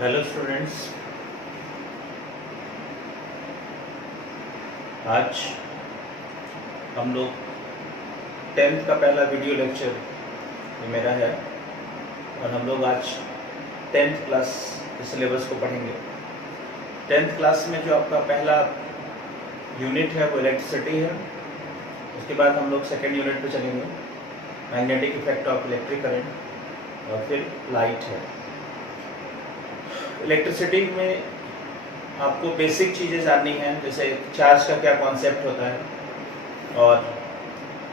Hello students, आज हम लोग 10th का पहला वीडियो लेक्चर ये मेरा है और हम लोग आज 10th क्लास के सिलेबस को पढ़ेंगे। 10th क्लास में जो आपका पहला यूनिट है वो इलेक्ट्रिसिटी है। उसके बाद हम लोग सेकेंड यूनिट पे चलेंगे, magnetic effect of electric current, और फिर लाइट है। इलेक्ट्रिसिटी में आपको बेसिक चीज़ें जाननी हैं, जैसे चार्ज का क्या कॉन्सेप्ट होता है और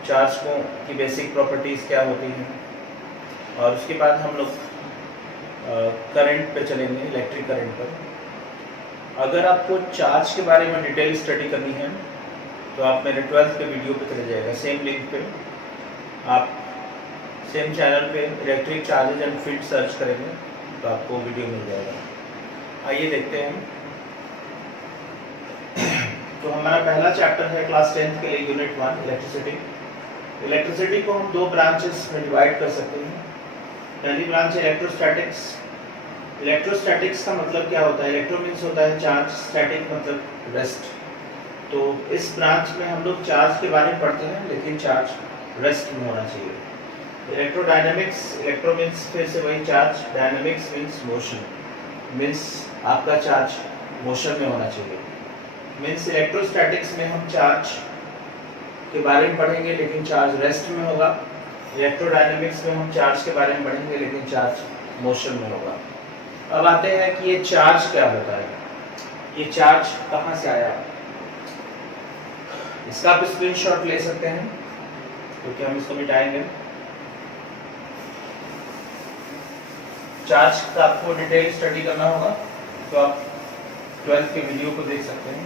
चार्ज को की बेसिक प्रॉपर्टीज़ क्या होती हैं, और उसके बाद हम लोग करंट पे चलेंगे, इलेक्ट्रिक करंट पर। अगर आपको चार्ज के बारे में डिटेल स्टडी करनी है तो आप मेरे 12th के वीडियो पे चले जाएगा, सेम लिंक पे आप सेम चैनल पे electric charges and field search करेंगे तो आपको वीडियो मिल जाएगा। आइए देखते हैं। तो हमारा पहला चैप्टर है क्लास 10th के लिए यूनिट 1 इलेक्ट्रिसिटी। इलेक्ट्रिसिटी को हम दो ब्रांचेस में डिवाइड कर सकते हैं। पहली ब्रांच है इलेक्ट्रोस्टैटिक्स। इलेक्ट्रोस्टैटिक्स का मतलब क्या होता है? इलेक्ट्रो मीन्स होता है चार्ज, स्टैटिक मतलब रेस्ट। तो इस ब्रांच में हम लोग चार्ज के बारे में पढ़ते हैं, लेकिन चार्ज रेस्ट में होना चाहिए। इलेक्ट्रोडायनेमिक्स, इलेक्ट्रो मीन्स फिर से वही charge, dynamics means motion, means आपका चार्ज मोशन में होना चाहिए। मीन्स इलेक्ट्रोस्टैटिक्स में हम चार्ज के बारे में पढ़ेंगे लेकिन चार्ज रेस्ट में होगा। इलेक्ट्रोडायनेमिक्स में हम चार्ज के बारे में पढ़ेंगे लेकिन चार्ज मोशन में होगा। अब आते हैं कि ये चार्ज क्या होता है, ये चार्ज कहाँ से आया। इसका आप स्क्रीनशॉट ले सकते हैं क्योंकि हम इसको मिटाएंगे। चार्ज का आपको डिटेल स्टडी करना होगा तो आप 12th के वीडियो को देख सकते हैं।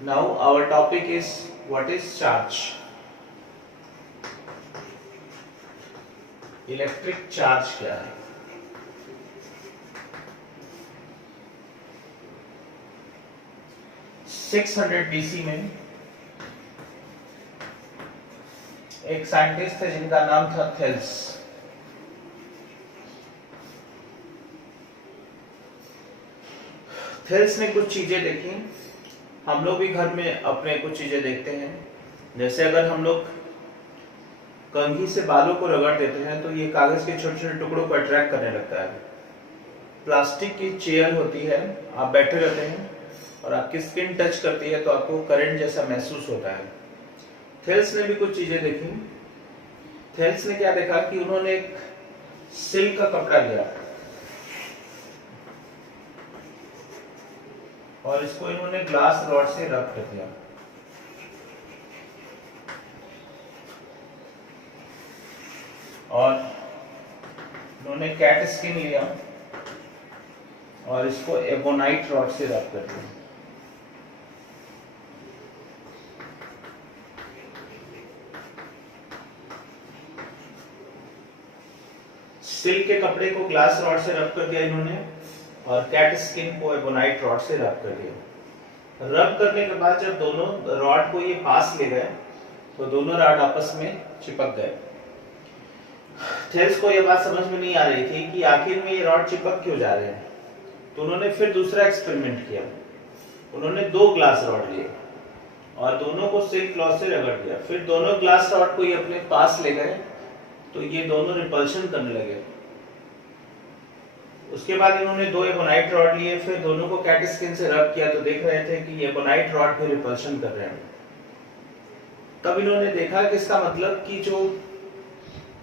Now our topic is what is charge. Electric charge क्या है? DC में एक साइंटिस्ट थे जिनका नाम था थेल्स। थेल्स ने कुछ चीजें देखी, हम लोग भी घर में अपने कुछ चीजें देखते हैं। जैसे अगर हम लोग कंघी से बालों को रगड़ देते हैं तो ये कागज के छोटे छोटे टुकड़ों को अट्रैक्ट करने लगता है। प्लास्टिक की चेयर होती है, आप बैठे रहते हैं और आपकी स्किन टच करती है तो आपको करंट जैसा महसूस होता है। थेल्स ने भी कुछ चीजें देखी। थेल्स ने क्या देखा कि उन्होंने एक सिल्क का कपड़ा लिया और इसको इन्होंने ग्लास रॉड से रब कर दिया। और इन्होंने कैट स्किन लिया और इसको एबोनाइट रॉड से रब कर दिया। सिल्क के कपड़े को ग्लास रॉड से रब कर दिया इन्होंने और कैट स्किन को एबोनाइट रॉड से रब कर दिया। रब करने के बाद जब दोनों रॉड को ये पास ले गए तो दोनों रॉड आपस में चिपक गए। थेल्स को ये बात समझ में नहीं आ रही थी कि आखिर में ये रॉड चिपक क्यों जा रहे हैं, तो उन्होंने फिर दूसरा एक्सपेरिमेंट किया। उन्होंने दो ग्लास रॉड लिए और दोनों को सिल्क क्लॉथ से रगड़ दिया। फिर दोनों ग्लास रॉड को ये अपने पास ले गए तो ये दोनों रिपल्शन करने लगे। उसके बाद इन्होंने दो एबोनाइट रॉड लिए, फिर दोनों को कैट स्किन से रब किया तो देख रहे थे कि ये एबोनाइट रॉड भी रिपल्शन कर रहे हैं। तब इन्होंने देखा कि इसका मतलब कि जो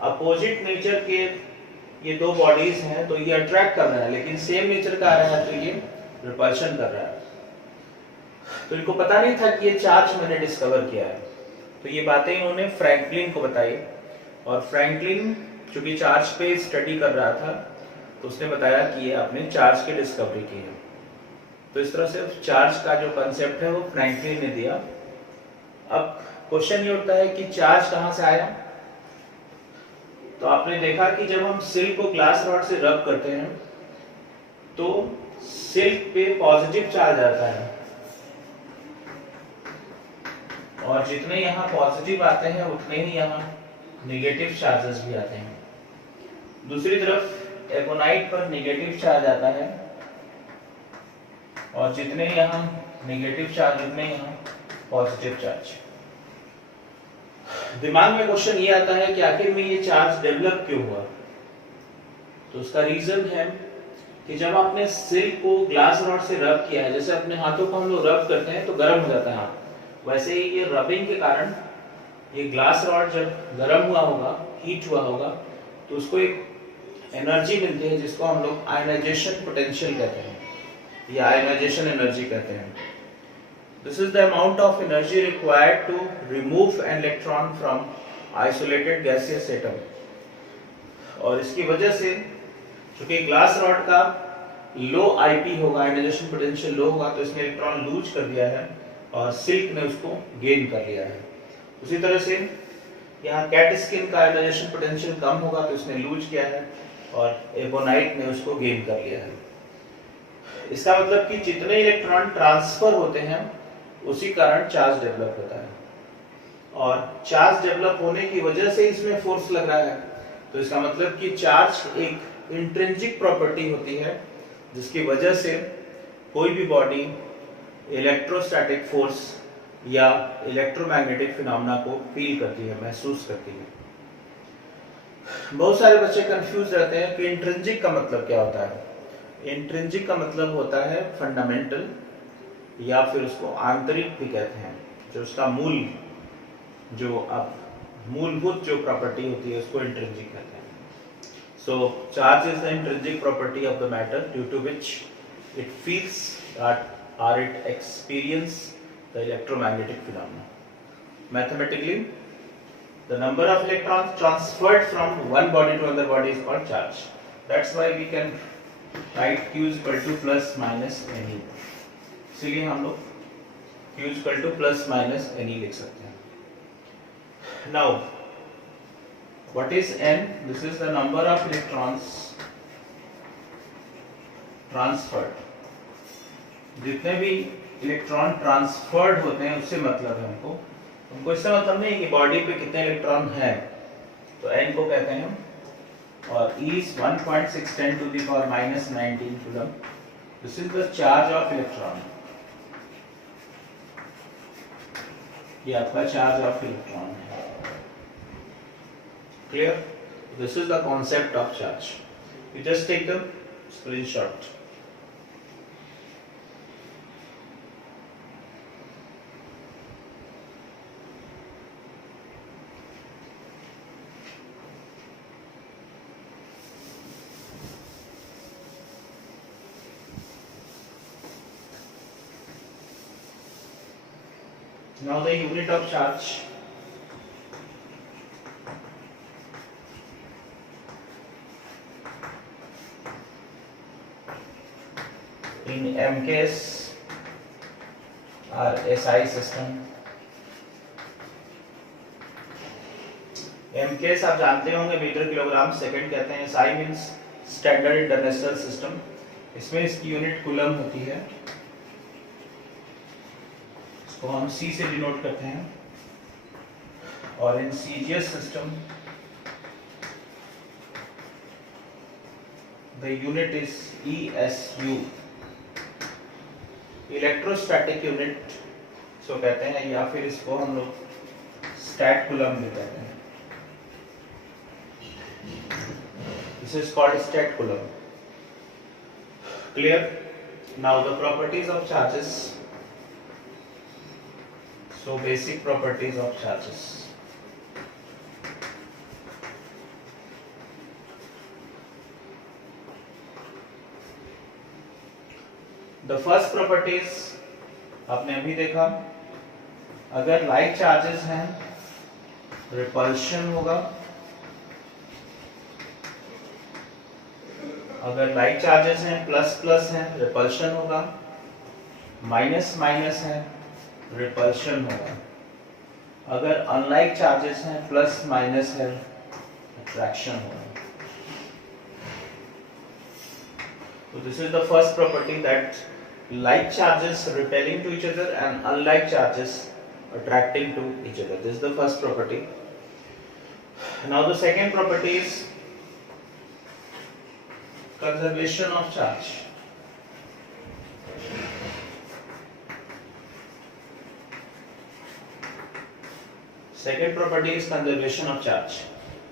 अपोजिट नेचर के ये दो बॉडीज हैं तो ये अट्रैक्ट कर रहा है, लेकिन सेम नेचर का आ रहा है तो ये रिपल्शन कर रहा है। तो इनको पता नहीं था कि ये चार्ज मैंने डिस्कवर किया है। तो ये बातें इन्होंने फ्रैंकलिन को बताई और फ्रैंकलिन चूंकि चार्ज पे स्टडी कर रहा था तो उसने बताया कि ये आपने चार्ज की डिस्कवरी की है। तो इस तरह से चार्ज का जो कंसेप्ट है वो फ्रैंकलिन ने दिया। अब क्वेश्चन ये उठता है कि चार्ज कहां से आया। तो आपने देखा कि जब हम सिल्क को ग्लास रॉड से रब करते हैं तो सिल्क पे पॉजिटिव चार्ज आता है और जितने यहाँ पॉजिटिव आते हैं उतने ही यहाँ नेगेटिव चार्जेस भी आते हैं। दूसरी तरफ एबोनाइट पर नेगेटिव चार्ज आता है और जितने यहाँ नेगेटिव चार्ज उतने यहाँ पॉजिटिव चार्ज। दिमाग में क्वेश्चन ये आता है कि आखिर में ये चार्ज डेवलप क्यों हुआ। तो उसका रीजन है कि जब आपने सिल्क को ग्लास रॉड से रब किया है, जैसे अपने हाथों को हम लोग रब करते हैं तो गर्म हो जाता है हाथ, वैसे ही ये रबिंग के कारण ये ग्लास रॉड जब गर्म हुआ होगा, हीट हुआ होगा, तो उसको एक एनर्जी मिलती है जिसको हम लोग आयनाइजेशन पोटेंशियल कहते हैं या आयनाइजेशन एनर्जी कहते हैं। This is the amount of energy required to remove an electron from isolated gaseous atom. और इसकी वजह से चूंकि ग्लास रॉड का लो आईपी होगा, आयनाइजेशन पोटेंशियल लो होगा, तो इसने इलेक्ट्रॉन लूज कर दिया है और सिल्क ने उसको गेन कर लिया है। उसी तरह से यहाँ कैट स्किन का आयनाइजेशन पोटेंशियल कम होगा तो इसने लूज किया है और एबोनाइट ने उसको गेन कर लिया है। इसका मतलब कि जितने इलेक्ट्रॉन ट्रांसफर होते हैं उसी कारण चार्ज डेवलप होता है और चार्ज डेवलप होने की वजह से इसमें फोर्स लग रहा है। तो इसका मतलब कि चार्ज एक इंट्रिंसिक प्रॉपर्टी होती है जिसकी वजह से कोई भी बॉडी इलेक्ट्रोस्टैटिक फोर्स या इलेक्ट्रोमैग्नेटिक फिनोमेना को फील करती है, महसूस करती है। बहुत सारे बच्चे कंफ्यूज रहते हैं कि इंट्रिंसिक का मतलब क्या होता है। इंट्रिंसिक का मतलब होता है फंडामेंटल या फिर उसको आंतरिक भी कहते हैं, जो उसका मूल, जो अब मूलभूत जो प्रॉपर्टी होती है उसको इंट्रिंसिक कहते हैं। So charge is the intrinsic property of the matter due to which it feels or it experience the electromagnetic phenomena. Mathematically, the number of electrons transferred from one body to another body is called charge. That's why we can write Q is equal to plus minus Ne. इसलिए हम लोग Q is equal to plus minus Ne लिख सकते हैं। Now what is N? This is the number of electrons transferred. जितने भी electron transferred होते हैं उससे मतलब है हमको इससे मतलब नहीं कि बॉडी पे कितने इलेक्ट्रॉन हैं, तो N को कहते हैं और E is 1.610 to the power minus 19 coulomb. This is the charge of electron. ये आपका charge of electron है। Clear? This is the concept of charge. You just take the screenshot. Now the unit of charge. In MKS or SI system. MKS आप जानते होंगे metre kilogram second कहते हैं। SI means standard international system. इसमें इसकी unit coulomb होती है, इसको हम C से डिनोट करते हैं। और इन CGS system the unit is ESU, electrostatic unit इसको कहते हैं, या फिर इसको हम लोग स्टैट कूलम भी कहते हैं। This is called stat coulomb. Clear? Now the properties of charges. So basic properties of charges. The first properties आपने अभी देखा, अगर लाइक चार्जेस हैं रिपल्शन होगा, अगर लाइक चार्जेस हैं प्लस प्लस हैं रिपल्शन होगा, माइनस माइनस है रिपल्शन होगा, अगर अनलाइक चार्जेस हैं प्लस माइनस है अट्रैक्शन होगा। So this is the first property, that like charges repelling to each other and unlike charges attracting to each other. This is the first property. Now the second property is conservation of charge. Second property is conservation of charge.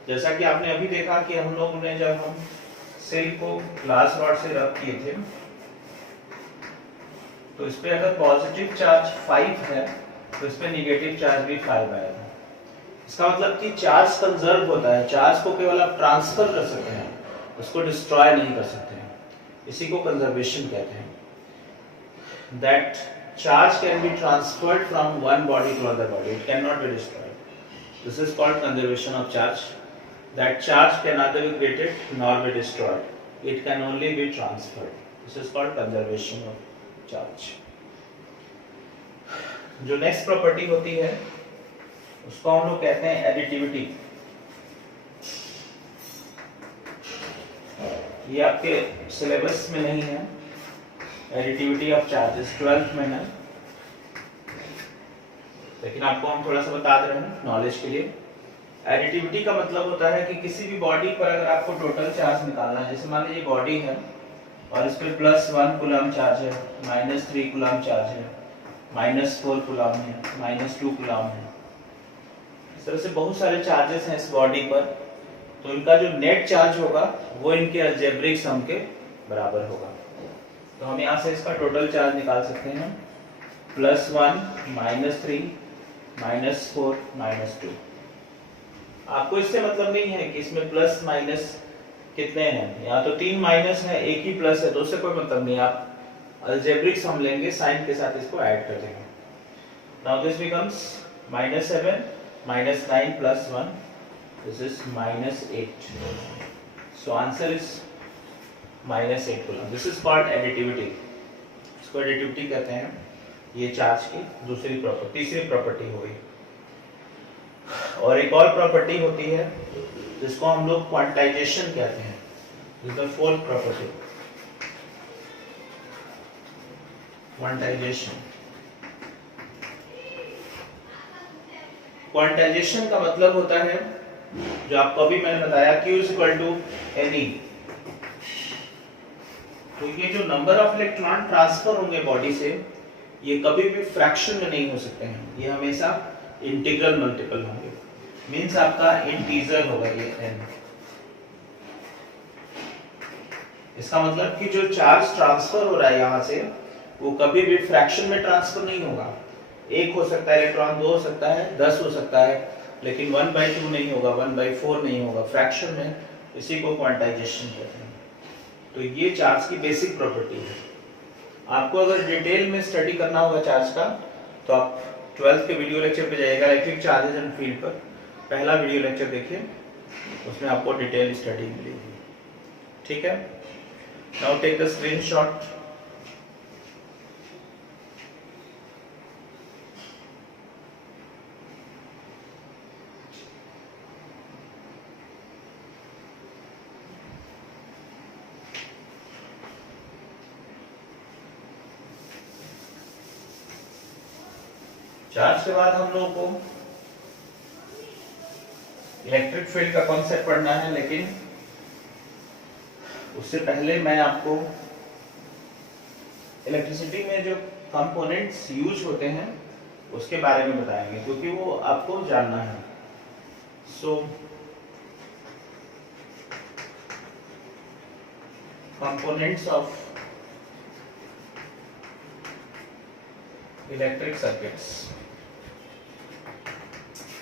जैसा कि आपने अभी देखा कि हम लोगों ने जब हम सेल को ग्लास रॉड से रब किए थे, तो इस पे अगर पॉजिटिव चार्ज 5 है तो इस पे नेगेटिव चार्ज भी 5 आएगा। इसका मतलब कि चार्ज कंजर्व होता है, चार्ज को केवल आप ट्रांसफर कर सकते हैं, उसको डिस्ट्रॉय नहीं कर सकते हैं। इसी को कंजर्वेशन कहते हैं। That charge can be transferred from one body to other body, it can not be destroyed. This is called conservation of charge. That charge can neither be created nor be destroyed. It can only be transferred. This is called conservation of charge. जो next property होती है उसको हम लोग कहते हैं additivity. ये आपके सिलेबस में नहीं है, additivity of charges 12th में है, लेकिन आपको हम थोड़ा सा बता दे रहे हैं नॉलेज के लिए। एडिटिविटी का मतलब होता है कि किसी भी बॉडी पर अगर आपको टोटल चार्ज निकालना है, जैसे मान लीजिए बॉडी है और इस पर +1 कूलम चार्ज है, -3 कूलम चार्ज है, -4 कूलम है, -2 कूलम है, इस तरह से बहुत सारे चार्जेस हैं इस बॉडी पर, तो इनका जो नेट चार्ज होगा वो इनके अलजेब्रिक सम के बराबर होगा। तो हम यहाँ से इसका टोटल चार्ज निकाल सकते हैं, +1 -3 -4 -2। आपको इससे मतलब नहीं है कि इसमें प्लस माइनस कितने हैं, यहाँ तो 3 माइनस है, एक ही प्लस है, तो उससे कोई मतलब नहीं। आप अलजेब्रिक सम लेंगे, साइन के साथ इसको ऐड कर देंगे। Now this becomes -7 -9 + 1, this is -8। So answer is -8 coulomb. This is called additivity. इसको एडिटिविटी कहते हैं। ये चार्ज की तीसरी प्रॉपर्टी हो गई। और एक और प्रॉपर्टी होती है जिसको हम लोग क्वांटाइजेशन कहते हैं, this is the fourth property, quantization. Quantization का मतलब होता है, जो आपको अभी मैंने बताया, Q = Ne। तो ये जो नंबर ऑफ इलेक्ट्रॉन ट्रांसफर होंगे बॉडी से, ये कभी भी फ्रैक्शन में नहीं हो सकते हैं, ये हमेशा इंटीग्रल मल्टीपल होंगे। मींस आपका इंटीजर होगा ये n। इसका मतलब कि जो चार्ज ट्रांसफर हो रहा है यहाँ से, वो कभी भी फ्रैक्शन में ट्रांसफर नहीं होगा। 1 हो सकता है इलेक्ट्रॉन, 2 हो सकता है, 10 हो सकता है, लेकिन 1/2 नहीं होगा, 1/4 नहीं होगा फ्रैक्शन में। इसी को क्वांटाइजेशन कहते हैं। तो ये चार्ज की बेसिक प्रॉपर्टी है। आपको अगर डिटेल में स्टडी करना होगा चार्ज का, तो आप 12th के वीडियो लेक्चर पे जाइएगा, इलेक्ट्रिक चार्जेस एंड फील्ड पर, पहला वीडियो लेक्चर देखिए, उसमें आपको डिटेल स्टडी मिलेगी। ठीक है, now take the screenshot. Charge के बाद हम लोगों को इलेक्ट्रिक फील्ड का कॉन्सेप्ट पढ़ना है, लेकिन उससे पहले मैं आपको इलेक्ट्रिसिटी में जो कंपोनेंट्स यूज होते हैं उसके बारे में बताएंगे, क्योंकि वो आपको जानना है। सो कंपोनेंट्स ऑफ इलेक्ट्रिक सर्किट्स।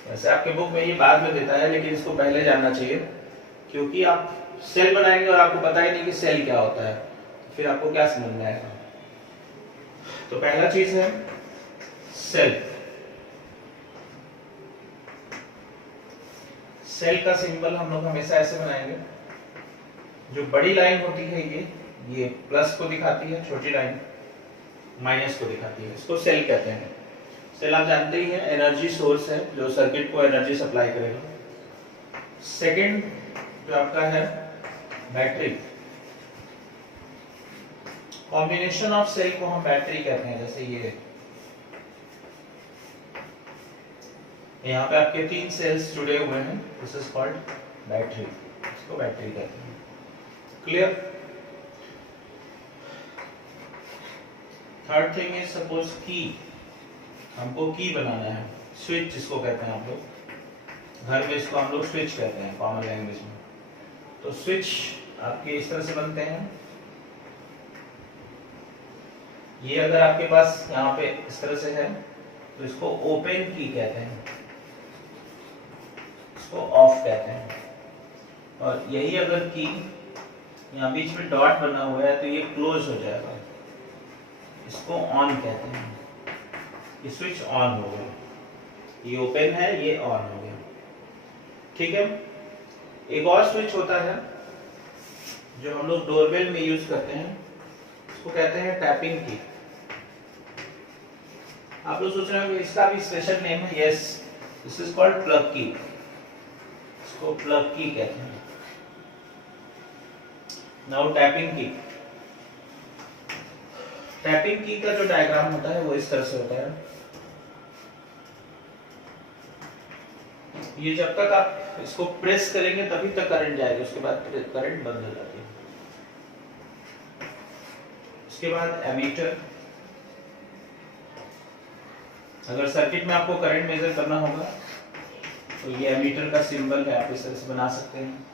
वैसे आपके बुक में ये बाद में देता है, लेकिन इसको पहले जानना चाहिए, क्योंकि आप सेल बनाएंगे और आपको पता ही नहीं कि सेल क्या होता है, तो फिर आपको क्या समझ में आएगा। तो पहला चीज है सेल। सेल का सिंबल हम लोग हमेशा ऐसे बनाएंगे। जो बड़ी लाइन होती है ये प्लस को दिखाती है, छोटी लाइन माइनस को दिखाती है। इसको सेल कहते हैं। सेल आप जानते ही हैं, एनर्जी सोर्स है जो सर्किट को एनर्जी सप्लाई करेगा। सेकंड जो आपका है बैटरी। कॉम्बिनेशन ऑफ सेल को हम बैटरी कहते हैं। जैसे ये यहाँ पे आपके 3 सेल्स जुड़े हुए हैं, दिस इज कॉल्ड बैटरी, इसको बैटरी कहते हैं। Clear? Third thing is suppose की, हमको की बनाना है, स्विच जिसको कहते हैं आप लोग घर में, इसको हम लोग स्विच कहते हैं कॉमन लैंग्वेज में। तो स्विच आपके इस तरह से बनते हैं। ये अगर आपके पास यहाँ पे इस तरह से है तो इसको ओपन की कहते हैं, इसको ऑफ कहते हैं। और यही अगर की यहाँ बीच में डॉट बना हुआ है तो ये क्लोज हो जाएगा, इसको ऑन कहते हैं। ये स्विच ऑन हो गया, ये ओपन है, ये ऑन हो गया। ठीक है। एक और स्विच होता है जो हम लोग डोरबेल में यूज करते हैं, इसको कहते हैं टैपिंग की। आप लोग सोच रहे हो इसका भी स्पेशल नेम है? Yes, this is called plug की, इसको प्लग की कहते हैं। नाउ टैपिंग की, टैपिंग की का जो डायग्राम होता है वो इस तरह से होता है। ये जब तक आप इसको प्रेस करेंगे तभी तक करंट जाएगी, उसके बाद करंट बंद हो जाती है। उसके बाद एमीटर, अगर सर्किट में आपको करंट मेजर करना होगा तो ये एमीटर का सिंबल है, आप इस तरह से बना सकते हैं।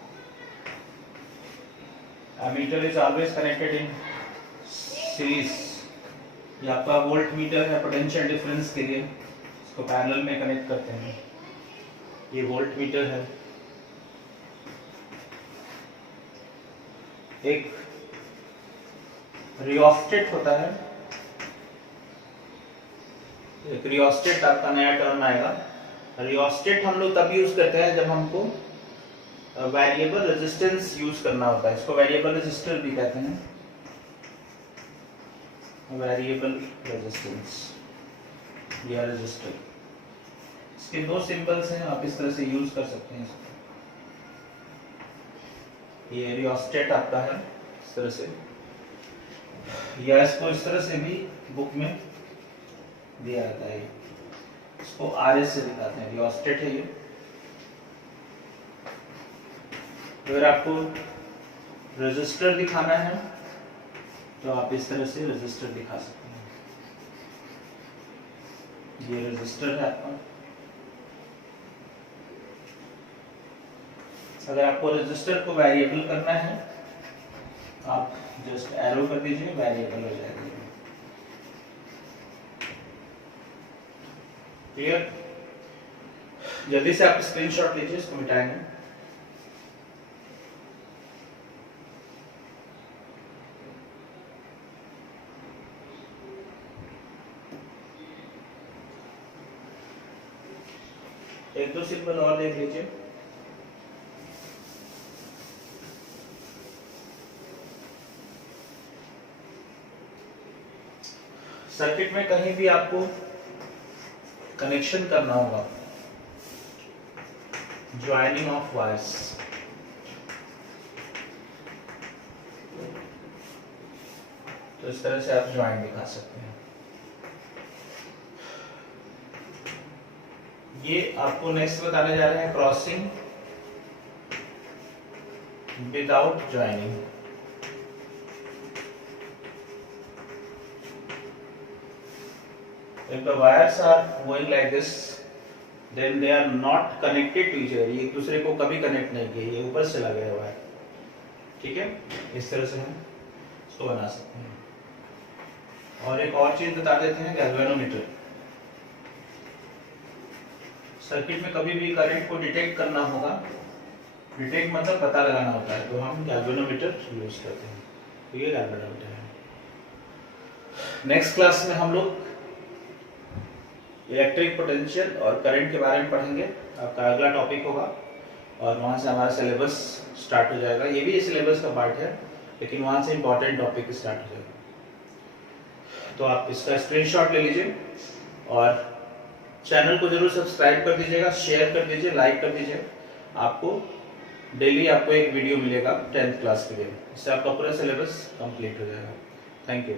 Ammeter is always connected in series. ये आपका वोल्ट मीटर है पोटेंशियल डिफरेंस के लिए, इसको पैरेलल में कनेक्ट करते हैं। ये वोल्ट मीटर है। एक रियोस्टेट होता है, एक रियोस्टेट आपका नया टर्म आएगा। रियोस्टेट हम लोग तब यूज करते हैं जब हमको वेरिएबल रेजिस्टेंस यूज करना होता है, इसको वेरिएबल रेजिस्टर भी कहते हैं, वेरिएबल रेजिस्टेंस या रेजिस्टर। इसके 2 सिंबल्स हैं, आप इस तरह से यूज कर सकते हैं इसको। ये रियोस्टेट आपका है इस तरह से, या इसको इस तरह से भी बुक में दिया जाता है, इसको RS से दिखाते हैं, रियोस्टेट है ये। अगर आपको रेजिस्टर दिखाना है तो आप इस तरह से रेजिस्टर दिखा सकते हैं। ये रेजिस्टर है आपका। अगर आपको रेजिस्टर को वेरिएबल करना है आप जस्ट एरो कर दीजिए, वेरिएबल हो जाएगा। क्लियर? जल्दी से आप स्क्रीनशॉट लीजिए, इसको मिटाएंगे। एक 2 सिंबल और देख लीजिए। सर्किट में कहीं भी आपको कनेक्शन करना होगा, ज्वाइनिंग ऑफ वायर्स, तो इस तरह से आप ज्वाइन दिखा सकते हैं। ये आपको नेक्स्ट बताने जा रहे हैं crossing without joining. If the wires are going like this, then they are not connected to each other. ये एक दूसरे को कभी कनेक्ट नहीं किए, ये ऊपर से लगा हुआ है। ठीक है, इस तरह से हम इसको बना सकते हैं। और एक और चीज बता देते हैं, गैल्वेनोमीटर। सर्किट में कभी भी करंट को डिटेक्ट करना होगा, डिटेक्ट मतलब पता लगाना होता है, तो हम गैल्वेनोमीटर यूज करते हैं। तो ये गैल्वेनोमीटर है। नेक्स्ट क्लास में हम लोग इलेक्ट्रिक पोटेंशियल और करंट के बारे में पढ़ेंगे, आपका अगला टॉपिक होगा, और वहाँ से हमारा सिलेबस स्टार्ट हो जाएगा। ये भी सिलेबस का पार्ट है, लेकिन वहाँ से इम्पोर्टेंट टॉपिक स्टार्ट हो जाएगा। तो आप इसका स्क्रीनशॉट ले लीजिए और चैनल को जरूर सब्सक्राइब कर दीजिएगा, शेयर कर दीजिए, लाइक कर दीजिए। आपको डेली आपको एक वीडियो मिलेगा 10th क्लास के लिए, इससे आपका पूरा सिलेबस कंप्लीट हो जाएगा। Thank you.